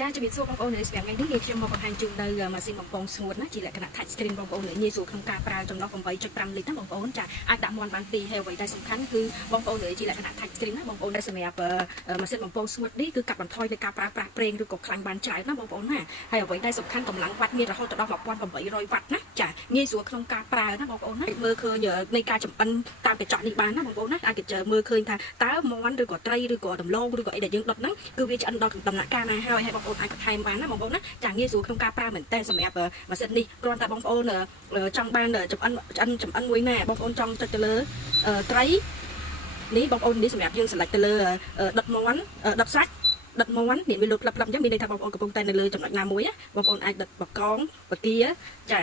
ចាជំរាបសួរបងប្អូននៅស្រាប់ថ្ងៃនេះយើងខ្ញុំមកបង្ហាញជូននៅម៉ាស៊ីនបំពងស្ងួតណាជាលក្ខណៈ touch screen បងប្អូនងាយស្រួលក្នុងការប្រើចំណុច 8.5 លីត្រណាបងប្អូនចាអាចដាក់មាន់បាន2ហើយអ្វីដែលសំខាន់គឺបងប្អូនជាលក្ខណៈ touch screen ណាបងប្អូនដែលសម្រាប់ម៉ាស៊ីនបំពងស្ងួតនេះគឺកាត់បន្ថយនៅការប្រើប្រាស់ប្រេងឬក៏ខ្លាញ់បានច្រើនណាបងប្អូនណាហើយអ្វីដែលសំខាន់កម្លាំងវ៉ាត់មានរហូតដល់ 1800 វ៉ាត់ណាចាងាយស្រួលក្នុងការប្រើណាបងប្អូនណាមើលឃើញនៃការចម្អិនតាមកញ្ចក់នេះបានណាបងប្អូនណាអាចមើលឃើញថាតើមាន់ឬក៏ត្រីឬក៏ដំឡូងឬក៏អីដែលយើងដុតហ្នឹងគឺវាឆ្អិនដល់ដំណាក់កាលណាហើយបងប្អូនអាចបន្ថែមបានណាបងប្អូនណាចាងាយស្រួលក្នុងការប្រើមែនតើសម្រាប់ម៉ាស៊ីននេះគ្រាន់តែបងប្អូនចង់បានចម្អិនមួយណាបងប្អូនចង់ចុចទៅលើត្រីនេះបងប្អូននេះសម្រាប់យើង select ទៅលើដុតមាន់ដុតសាច់ដុតមាន់នេះវាលូតផ្លឹបអញ្ចឹងមានន័យថាបងប្អូនកំពុងតែនៅលើចំណុចណាមួយបងប្អូនអាចដុតបកងបកាចា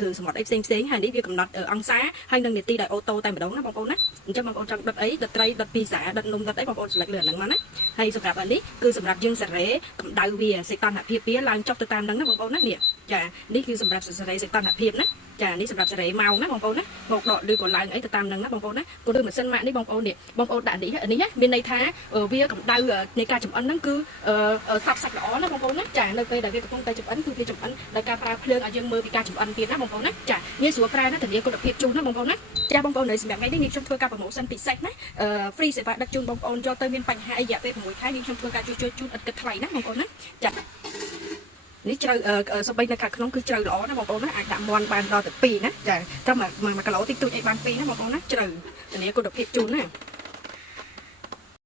គឺសមុទ្រអីផ្សេងហើយនេះវាកំណត់អង្សាហើយនឹងនាទីដោយអូតូតែម្ដងណាបងប្អូនណាអញ្ចឹងបងប្អូនចង់ដុតអីដុតត្រីដុតពីសាដុតនំដុតអីបងប្អូន select លើហ្នឹងមកណាហើយសម្រាប់នេះគឺសម្រាប់យើងសារ៉េកម្ដៅវាសីតុណ្ហភាពវាឡើងចុះទៅតាមហ្នឹងណាបងប្អូនណានេះចានេះគឺសម្រាប់សារ៉េសីតុណ្ហភាពណាចានេះសម្រាប់សារ៉េម៉ោងណាបងប្អូនណាមកដកឬក៏ឡើងអីទៅតាមហ្នឹងណាបងប្អូនណាក៏ដូចម៉ាស៊ីនម៉ាក់នេះបងប្អូននេះបងប្អូនដាក់នេះមានន័យថាវាកម្ដៅនៃការចម្អិនហ្នឹងគឺសាប់សាច់ល្អណាបងប្អូនណាចានៅពេលដែលវាកំពុងតែចម្អិនគឺវាចម្អិនដោយការប្រើភ្លើងឲ្យយើងមើលពីការចម្អិនទៀតណាបងប្អូនណាចាងាយស្រួលប្រើណាធានាគុណភាពជូនណាបងប្អូនណាចាបងប្អូននៅសម្រាប់ថ្ងៃនេះខ្ញុំធ្វើការ promotion ពិសេសណា free សេវាដឹកជូនបងប្អូនយកទៅមានបញ្ហាអីរយៈពេល6ខែខ្ញុំធ្វើការជួសជុលជូនឥតគិតថ្លៃណាបងប្អូនណាចានេះជ្រៅសម្បីនៅខាងក្នុងគឺជ្រៅល្អណាបងប្អូនណាអាចដាក់មាន់បានដល់ទៅ2ណាចាត្រឹម1គីឡូតិចតួចអីបាន2ណាបងប្អូនណាជ្រៅធានាគុណភាពជូនណា